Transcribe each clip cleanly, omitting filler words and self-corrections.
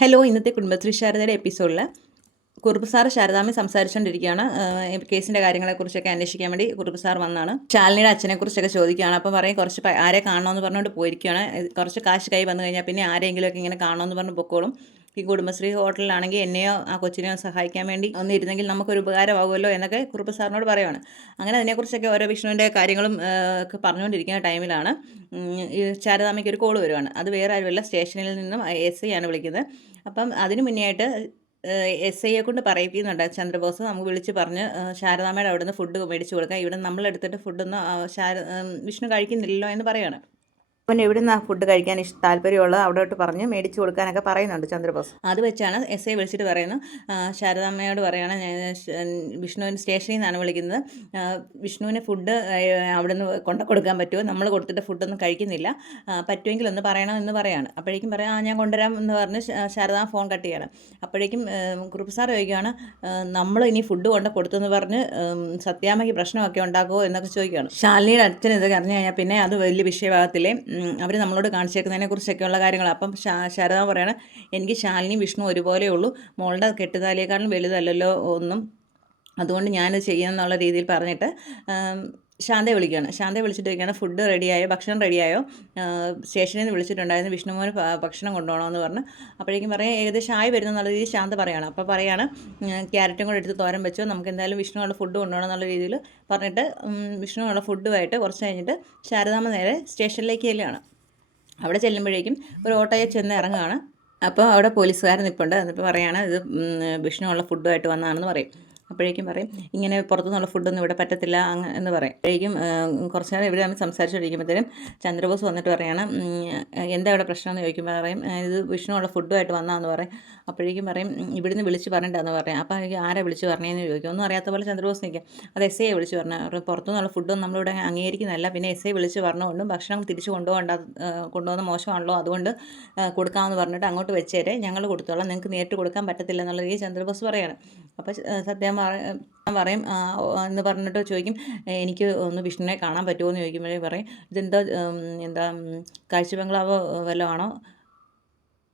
Hello, ഇന്നത്തെ കുടുംബശ്രീ ശാരദയുടെ എപ്പിസോഡിൽ Kurup sir Sharadamma സംസാരിച്ചുകൊണ്ടിരിക്കുകയാണ്. കേസിൻ്റെ കാര്യങ്ങളെക്കുറിച്ചൊക്കെ അന്വേഷിക്കാൻ വേണ്ടി കുറുപ്പ് സാർ വന്നാണ്. ശാലിനിയുടെ അച്ഛനെക്കുറിച്ചൊക്കെ ചോദിക്കുകയാണ്. അപ്പോൾ പറയും കുറച്ച് ആരെ കാണണമെന്ന് പറഞ്ഞുകൊണ്ട് പോയിരിക്കുകയാണ്. കുറച്ച് കാശ് കൈ വന്നു കഴിഞ്ഞാൽ പിന്നെ ആരെങ്കിലുമൊക്കെ ഇങ്ങനെ കാണണമെന്ന് പറഞ്ഞ് പൊക്കോളും. ഈ കുടുംബശ്രീ ഹോട്ടലിലാണെങ്കിൽ എന്നെയോ ആ കൊച്ചിനെയോ സഹായിക്കാൻ വേണ്ടി ഒന്നിരുന്നെങ്കിൽ നമുക്കൊരു ഉപകാരമാകുമല്ലോ എന്നൊക്കെ കുറുപ്പ് സാറിനോട് പറയുവാണ്. അങ്ങനെ അതിനെക്കുറിച്ചൊക്കെ ഓരോ വിഷ്ണുവിൻ്റെ കാര്യങ്ങളും ഒക്കെ പറഞ്ഞുകൊണ്ടിരിക്കുന്ന ടൈമിലാണ് ഈ ശാരദാമ്മയ്ക്ക് ഒരു കോൾ വരുവാണ്. അത് വേറെ ആരുമല്ല, സ്റ്റേഷനിൽ നിന്നും SI ആണ് വിളിക്കുന്നത്. അപ്പം അതിന് മുന്നേ ആയിട്ട് SIയെ കൊണ്ട് പറയിപ്പിക്കുന്നുണ്ട് ചന്ദ്രബോസ്. നമുക്ക് വിളിച്ച് പറഞ്ഞ് ശാരദാമ്മയുടെ അവിടെ നിന്ന് ഫുഡ് മേടിച്ച് കൊടുക്കാം, ഇവിടെ നമ്മളെടുത്തിട്ട് ഫുഡൊന്നും വിഷ്ണു കഴിക്കുന്നില്ലല്ലോ എന്ന് പറയുകയാണ്. അവൻ എവിടെ നിന്നാണ് ഫുഡ് കഴിക്കാൻ താല്പര്യമുള്ളത് അവിടോട്ട് പറഞ്ഞ് മേടിച്ച് കൊടുക്കാനൊക്കെ പറയുന്നുണ്ട് ചന്ദ്രബോസ്. അത് വെച്ചാണ് SI വിളിച്ചിട്ട് പറയുന്നു, ശാരദാമ്മയോട് പറയുകയാണ്, വിഷ്ണുവിന് സ്റ്റേഷനിൽ നിന്നാണ് വിളിക്കുന്നത്, വിഷ്ണുവിന് ഫുഡ് അവിടെ നിന്ന് കൊടുക്കാൻ പറ്റുമോ, നമ്മൾ കൊടുത്തിട്ട് ഫുഡൊന്നും കഴിക്കുന്നില്ല, പറ്റുമെങ്കിൽ ഒന്ന് പറയണമെന്ന് പറയാണ്. അപ്പോഴേക്കും പറയാം, ഞാൻ കൊണ്ടുവരാം എന്ന് പറഞ്ഞ് ശാരദാമ്മ ഫോൺ കട്ട് ചെയ്യണം. അപ്പോഴേക്കും കുറുപ്പ് സാർ ചോദിക്കുകയാണ്, നമ്മൾ ഇനി ഫുഡ് കൊടുത്തെന്ന് പറഞ്ഞ് സത്യാമ്മയ്ക്ക് പ്രശ്നമൊക്കെ ഉണ്ടാക്കുമോ എന്നൊക്കെ ചോദിക്കുകയാണ്. ശാലിനിയുടെ അച്ഛൻ ഇതൊക്കെ അറിഞ്ഞു കഴിഞ്ഞാൽ പിന്നെ അത് വലിയ വിഷയഭാഗത്തിലെ അവർ നമ്മളോട് കാണിച്ചേക്കുന്നതിനെ കുറിച്ചൊക്കെയുള്ള കാര്യങ്ങൾ. അപ്പം ശാരദ പറയണ, എനിക്ക് ശാലിനി വിഷ്ണു ഒരുപോലെ ഉള്ളൂ, മോളുടെ കെട്ടുതാലിയേക്കാളും വലുതല്ലല്ലോ ഒന്നും, അതുകൊണ്ട് ഞാനത് ചെയ്യാമെന്നുള്ള രീതിയിൽ പറഞ്ഞിട്ട് ശാന്തയെ വിളിക്കുകയാണ്. ശാന്തയെ വിളിച്ചിട്ട് ചോദിക്കുകയാണ്, ഫുഡ് റെഡിയായോ, ഭക്ഷണം റെഡിയായോ, സ്റ്റേഷനിൽ നിന്ന് വിളിച്ചിട്ടുണ്ടായിരുന്നു, വിഷ്ണുമോന് ഭക്ഷണം കൊണ്ടുപോകണമെന്ന് പറഞ്ഞ്. അപ്പോഴേക്കും പറയാം ഏകദേശം ആയി വരുന്നെന്നുള്ള രീതിയിൽ ശാന്ത പറയുകയാണ്. അപ്പോൾ പറയുകയാണ്, ക്യാരറ്റും കൂടെ എടുത്ത് തോരൻ വെച്ചോ, നമുക്ക് എന്തായാലും വിഷ്ണുവുള്ള ഫുഡ് കൊണ്ടുപോകണം എന്നുള്ള രീതിയിൽ പറഞ്ഞിട്ട് വിഷ്ണുവുള്ള ഫുഡുമായിട്ട് കുറച്ച് കഴിഞ്ഞിട്ട് ശാരദാമ്മ നേരെ സ്റ്റേഷനിലേക്ക് ചെല്ലുകയാണ്. അവിടെ ചെല്ലുമ്പോഴേക്കും ഒരു ഓട്ടോയെ ചെന്ന് ഇറങ്ങുകയാണ്. അപ്പോൾ അവിടെ പോലീസുകാർ നിൽപ്പുണ്ട്. എന്നിട്ട് പറയുകയാണ്, ഇത് വിഷ്ണുവുള്ള ഫുഡുമായിട്ട് വന്നതാണെന്ന് പറയും. അപ്പോഴേക്കും പറയും, ഇങ്ങനെ പുറത്തുനിന്നുള്ള ഫുഡൊന്നും ഇവിടെ പറ്റത്തില്ല എന്ന് പറയും. അപ്പോഴേക്കും കുറച്ച് നേരം ഇവിടെ നമ്മൾ സംസാരിച്ചുകൊണ്ടിരിക്കുമ്പോഴത്തേനും ചന്ദ്രബോസ് വന്നിട്ട് പറയുകയാണ്, എന്താ ഇവിടെ പ്രശ്നമെന്ന് ചോദിക്കുമ്പോൾ പറയും, ഇത് വിഷ്ണുവുള്ള ഫുഡുമായിട്ട് വന്നതാണെന്ന് പറയും. അപ്പോഴേക്കും പറയും, ഇവിടുന്ന് വിളിച്ച് പറഞ്ഞിട്ടാന്ന് പറയാം. അപ്പോൾ എനിക്ക് ആരെ വിളിച്ച് പറഞ്ഞതെന്ന് ചോദിക്കും. ഒന്നും അറിയാത്ത പോലെ ചന്ദ്രബോസ് നിൽക്കുക. അത് SIയെ വിളിച്ച് പറഞ്ഞു. പുറത്തുനിന്നുള്ള ഫുഡൊന്നും നമ്മളിവിടെ അംഗീകരിക്കുന്നതല്ല, പിന്നെ SI വിളിച്ച് പറഞ്ഞുകൊണ്ടും ഭക്ഷണം തിരിച്ച് കൊണ്ടുപോകുന്ന മോശമാണല്ലോ, അതുകൊണ്ട് കൊടുക്കാമെന്ന് പറഞ്ഞിട്ട് അങ്ങോട്ട് വെച്ചേരെ, ഞങ്ങൾ കൊടുത്തോളാം, നിങ്ങൾക്ക് നേരിട്ട് കൊടുക്കാൻ പറ്റത്തില്ല എന്നുള്ള രീതിയിൽ ചന്ദ്രബോസ് പറയുകയാണ്. അപ്പോൾ സത്യം പറയും എന്ന് പറഞ്ഞിട്ട് ചോദിക്കും, എനിക്ക് ഒന്ന് വിഷ്ണുവിനെ കാണാൻ പറ്റുമോ എന്ന് ചോദിക്കുമ്പോഴേ പറയും, എന്താ കാഴ്ച ബംഗ്ലാവ് വല്ലതും ആണോ,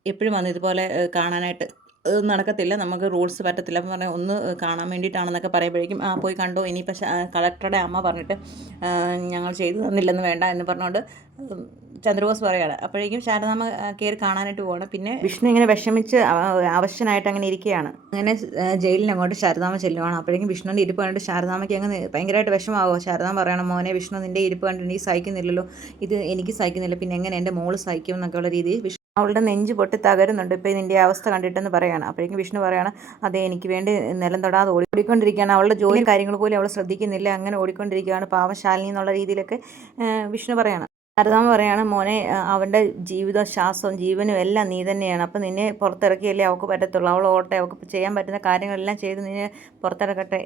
എപ്പോഴും വന്ന് ഇതുപോലെ കാണാനായിട്ട് നടക്കത്തില്ല, നമുക്ക് റൂൾസ് പറ്റത്തില്ല. അപ്പം പറഞ്ഞാൽ ഒന്ന് കാണാൻ വേണ്ടിയിട്ടാണെന്നൊക്കെ പറയുമ്പോഴേക്കും പോയി കണ്ടോ, ഇനിയിപ്പോൾ കളക്ടറുടെ അമ്മ പറഞ്ഞിട്ട് ഞങ്ങൾ ചെയ്തു തന്നില്ലെന്ന് വേണ്ട എന്ന് പറഞ്ഞുകൊണ്ട് ചന്ദ്രബോസ് പറയുകയാണ്. അപ്പോഴേക്കും ശാരദാമ്മ കയറി കാണാനായിട്ട് പോവാണ്. പിന്നെ വിഷ്ണു ഇങ്ങനെ വിഷമിച്ച് അവശനായിട്ട് അങ്ങനെ ഇരിക്കുകയാണ്. അങ്ങനെ ജയിലിനങ്ങോട്ട് ശാരദാമ്മ ചെല്ലുവാണ്. അപ്പോഴേക്കും വിഷ്ണുവിൻ്റെ ഇരിപ്പ് കണ്ടിട്ട് ശാരദാമ്മയ്ക്ക് അങ്ങ് ഭയങ്കരമായിട്ട് വിഷമാവോ. ശാരദാമ്മ പറയണം, മോനെ വിഷ്ണു നിൻ്റെ ഇരിപ്പ് കണ്ടിട്ട് നീ സഹിക്കുന്നില്ലല്ലോ, ഇത് എനിക്ക് സഹിക്കുന്നില്ല, പിന്നെ എങ്ങനെ എൻ്റെ മോള് സഹിക്കും എന്നൊക്കെയുള്ള രീതിയിൽ അവളുടെ നെഞ്ച് പൊട്ടി തകരുന്നുണ്ട് ഇപ്പോൾ ഇതിൻ്റെ അവസ്ഥ കണ്ടിട്ടെന്ന് പറയുകയാണ്. അപ്പോഴേക്കും വിഷ്ണു പറയുകയാണ്, അതെ എനിക്ക് വേണ്ടി നിലം തൊടാതെ ഓടിക്കൊണ്ടിരിക്കുകയാണ്, അവളുടെ ജോലിയും കാര്യങ്ങൾ പോലും അവൾ ശ്രദ്ധിക്കുന്നില്ല, അങ്ങനെ ഓടിക്കൊണ്ടിരിക്കുകയാണ് പാവശാലിനി എന്നുള്ള രീതിയിലൊക്കെ വിഷ്ണു പറയുകയാണ്. ശാരദാമ്മ പറയുകയാണ്, മോനെ അവൻ്റെ ജീവിതം ശ്വാസവും ജീവനും എല്ലാം നീ തന്നെയാണ്, അപ്പോൾ നിന്നെ പുറത്തിറക്കിയല്ലേ അവൾക്ക് പറ്റത്തുള്ളൂ, അവൾ ഓട്ടെ, അവൾക്ക് ചെയ്യാൻ പറ്റുന്ന കാര്യങ്ങളെല്ലാം ചെയ്ത് നിന്നെ പുറത്തിറക്കട്ടെ,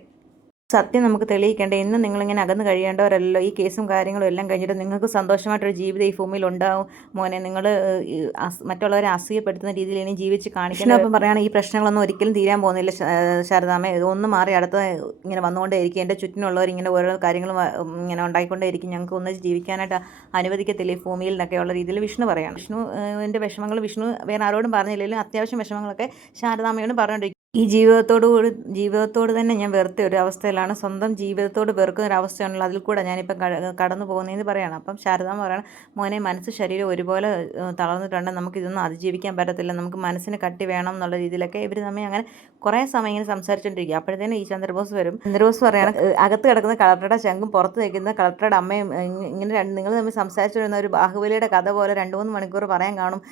സത്യം നമുക്ക് തെളിയിക്കേണ്ടേ, ഇന്ന് നിങ്ങളിങ്ങനെ അകന്ന് കഴിയേണ്ടവരല്ലോ, ഈ കേസും കാര്യങ്ങളും എല്ലാം കഴിഞ്ഞിട്ട് നിങ്ങൾക്ക് സന്തോഷമായിട്ടൊരു ജീവിതം ഈ ഭൂമിയിൽ ഉണ്ടാവും മോനെ, നിങ്ങൾ മറ്റുള്ളവരെ അസൂയപ്പെടുത്തുന്ന രീതിയിൽ ഇനി ജീവിച്ച് കാണിക്കണം. അപ്പം പറയുകയാണ്, ഈ പ്രശ്നങ്ങളൊന്നും ഒരിക്കലും തീരാൻ പോകുന്നില്ല ശാരദാമ്മ, ഒന്ന് മാറി അടുത്ത ഇങ്ങനെ വന്നുകൊണ്ടേയിരിക്കും, എൻ്റെ ചുറ്റിനുള്ളവർ ഇങ്ങനെ ഓരോ കാര്യങ്ങളും ഇങ്ങനെ ഉണ്ടായിക്കൊണ്ടേയിരിക്കും, ഞങ്ങൾക്ക് ഒന്നിച്ച് ജീവിക്കാനായിട്ട് അനുവദിക്കത്തില്ല ഈ ഭൂമിയിൽ എന്നൊക്കെയുള്ള രീതിയിൽ വിഷ്ണു പറയാണ്. വിഷ്ണുവിൻ്റെ വിഷമങ്ങൾ വിഷ്ണു വേറെ ആരോടും പറഞ്ഞില്ലെങ്കിലും അത്യാവശ്യം വിഷമങ്ങളൊക്കെ ശാരദാമ്മയോട് പറഞ്ഞുകൊണ്ടിരിക്കും. ഈ ജീവിതത്തോട് തന്നെ ഞാൻ വെറുത്ത ഒരു അവസ്ഥയിലാണ്, സ്വന്തം ജീവിതത്തോട് വെറുക്കുന്ന ഒരു അവസ്ഥയാണല്ലോ, അതിൽ കൂടെ ഞാനിപ്പം കടന്നു പോകുന്നതെന്ന് പറയുകയാണ്. അപ്പം ശാരദാമ്മ പറയണം, മോനെ മനസ്സ് ശരീരം ഒരുപോലെ തളർന്നിട്ടുണ്ട്, നമുക്കിതൊന്നും അതിജീവിക്കാൻ പറ്റത്തില്ല, നമുക്ക് മനസ്സിന് കട്ടി വേണം എന്നുള്ള രീതിയിലൊക്കെ ഇവർ തമ്മിൽ അങ്ങനെ കുറേ സമയം ഇങ്ങനെ സംസാരിച്ചുകൊണ്ടിരിക്കുക. അപ്പോഴത്തേനും ഈ ചന്ദ്രബോസ് വരും. ചന്ദ്രബോസ് പറയാണ്, അകത്ത് കിടക്കുന്ന കളക്ടറുടെ ശംഖും പുറത്ത് നിൽക്കുന്ന കളക്ടറുടെ അമ്മയും ഇങ്ങനെ നിങ്ങൾ തമ്മിൽ സംസാരിച്ചുകൊണ്ടിരുന്ന ഒരു ബാഹുബലിയുടെ കഥ പോലെ 2-3 മണിക്കൂർ പറയാൻ കാണും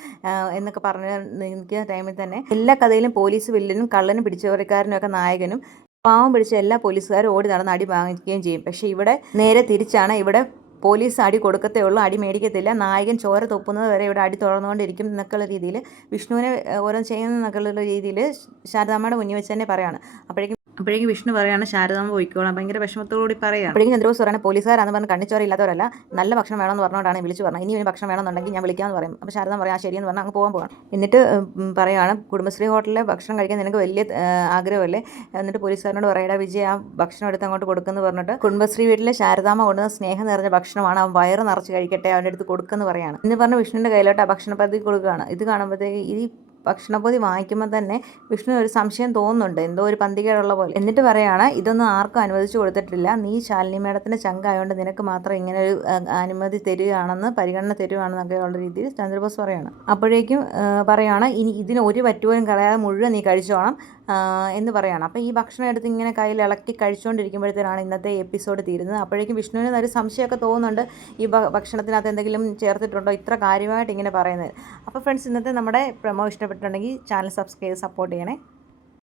എന്നൊക്കെ പറഞ്ഞ് നിൽക്കുന്ന ടൈമിൽ തന്നെ എല്ലാ കഥയിലും പോലീസ് വില്ലനും കള്ളനും പിടിച്ചുപറിക്കാരനും ഒക്കെ നായകനും, പാവം പിടിച്ച എല്ലാ പോലീസുകാരും ഓടി നടന്ന് അടി വാങ്ങിക്കുകയും ചെയ്യും. പക്ഷേ ഇവിടെ നേരെ തിരിച്ചാണ്, ഇവിടെ പോലീസ് അടി കൊടുക്കത്തേ ഉള്ളൂ, അടി മേടിക്കത്തില്ല, നായകൻ ചോര തൊപ്പുന്നത് വരെ ഇവിടെ അടി തുടർന്നുകൊണ്ടിരിക്കും എന്നൊക്കെയുള്ള രീതിയിൽ വിഷ്ണുവിനെ ഓരോ ചെയ്യുന്നതെന്നൊക്കെയുള്ള രീതിയിൽ ശാരദാമ്മയുടെ മുന്നിൽ വെച്ച് തന്നെ പറയുകയാണ്. അപ്പോഴേക്കും വിഷ്ണു പറയുകയാണ്, ശാരദാമ്മ പോയിക്കോളാം, ഭയങ്കര വിഷമത്തോടുകൂടി പറയുകയാണ്. അപ്പോഴേക്കും ചന്ദ്രബോസ് പറയുന്നത്, പോലീസുകാരാന്ന് പറഞ്ഞ് കണ്ണിച്ചോര ഇല്ലാത്തവരല്ല, നല്ല ഭക്ഷണം വേണമെന്ന് പറഞ്ഞുകൊണ്ടാണ് വിളിച്ചു പറഞ്ഞത്, ഇനി ഭക്ഷണം വേണമെന്നുണ്ടെങ്കിൽ ഞാൻ വിളിക്കാമെന്ന് പറയും. അപ്പോൾ ശാരദാമ്മ പറയാം, ശരിയെന്ന് പറഞ്ഞാൽ അങ്ങ് പോകാൻ. എന്നിട്ട് പറയുകയാണ്, കുടുംബശ്രീ ഹോട്ടലിലെ ഭക്ഷണം കഴിക്കാൻ നിനക്ക് വലിയ ആഗ്രഹമല്ലേ, എന്നിട്ട് പോലീസുകാരനോട് പറയടാ വിജയ്, ആ ഭക്ഷണം എടുത്ത് അങ്ങോട്ട് കൊടുക്കുമെന്ന് പറഞ്ഞിട്ട് കുടുംബശ്രീ വീട്ടിലെ ശാരദാമ്മ കൊണ്ടുവന്ന സ്നേഹം നിറഞ്ഞ ഭക്ഷണമാണ്, അവൻ വയറ് നിറച്ച് കഴിക്കട്ടെ, അവൻ്റെ അടുത്ത് കൊടുക്കുമെന്ന് പറയാണ്. എന്ന് പറഞ്ഞ് വിഷ്ണുവിൻ്റെ കയ്യിലോട്ട് ആ ഭക്ഷണ പദ്ധതി കൊടുക്കുകയാണ്. ഇത് കാണുമ്പോഴത്തേക്ക് ഈ ഭക്ഷണപ്പൊതി വാങ്ങിക്കുമ്പോൾ തന്നെ വിഷ്ണു ഒരു സംശയം തോന്നുന്നുണ്ട്, എന്തോ ഒരു പന്തികേടുള്ള പോലെ. എന്നിട്ട് പറയാണ്, ഇതൊന്നും ആർക്കും അനുവദിച്ചു കൊടുത്തിട്ടില്ല, നീ ശാലിനി മേഡത്തിൻ്റെ ചങ്കായതുകൊണ്ട് നിനക്ക് മാത്രം ഇങ്ങനെ ഒരു അനുമതി തരികയാണെന്ന്, പരിഗണന തരികയാണെന്നൊക്കെ ഉള്ള രീതിയിൽ ചന്ദ്രബോസ് പറയാണ്. അപ്പോഴേക്കും പറയുകയാണ്, ഇനി ഇതിന് ഒരു പറ്റുപോലും കളയാതെ മുഴുവൻ നീ കഴിച്ചോണം എന്ന് പറയുകയാണ്. അപ്പോൾ ഈ ഭക്ഷണം എടുത്ത് ഇങ്ങനെ കയ്യിൽ ഇളക്കി കഴിച്ചുകൊണ്ടിരിക്കുമ്പോഴത്തേനാണ് ഇന്നത്തെ എപ്പിസോഡ് തീരുന്നത്. അപ്പോഴേക്കും വിഷ്ണുവിന് ഒരു സംശയമൊക്കെ തോന്നുന്നുണ്ട്, ഈ ഭക്ഷണത്തിനകത്ത് എന്തെങ്കിലും ചേർത്തിട്ടുണ്ടോ ഇത്ര കാര്യമായിട്ട് ഇങ്ങനെ പറയുന്നത്. അപ്പോൾ ഫ്രണ്ട്സ്, ഇന്നത്തെ നമ്മുടെ പ്രൊമോ ഇഷ്ടപ്പെട്ടിട്ടുണ്ടെങ്കിൽ ചാനൽ സബ്സ്ക്രൈബ് ചെയ്ത് സപ്പോർട്ട് ചെയ്യണേ.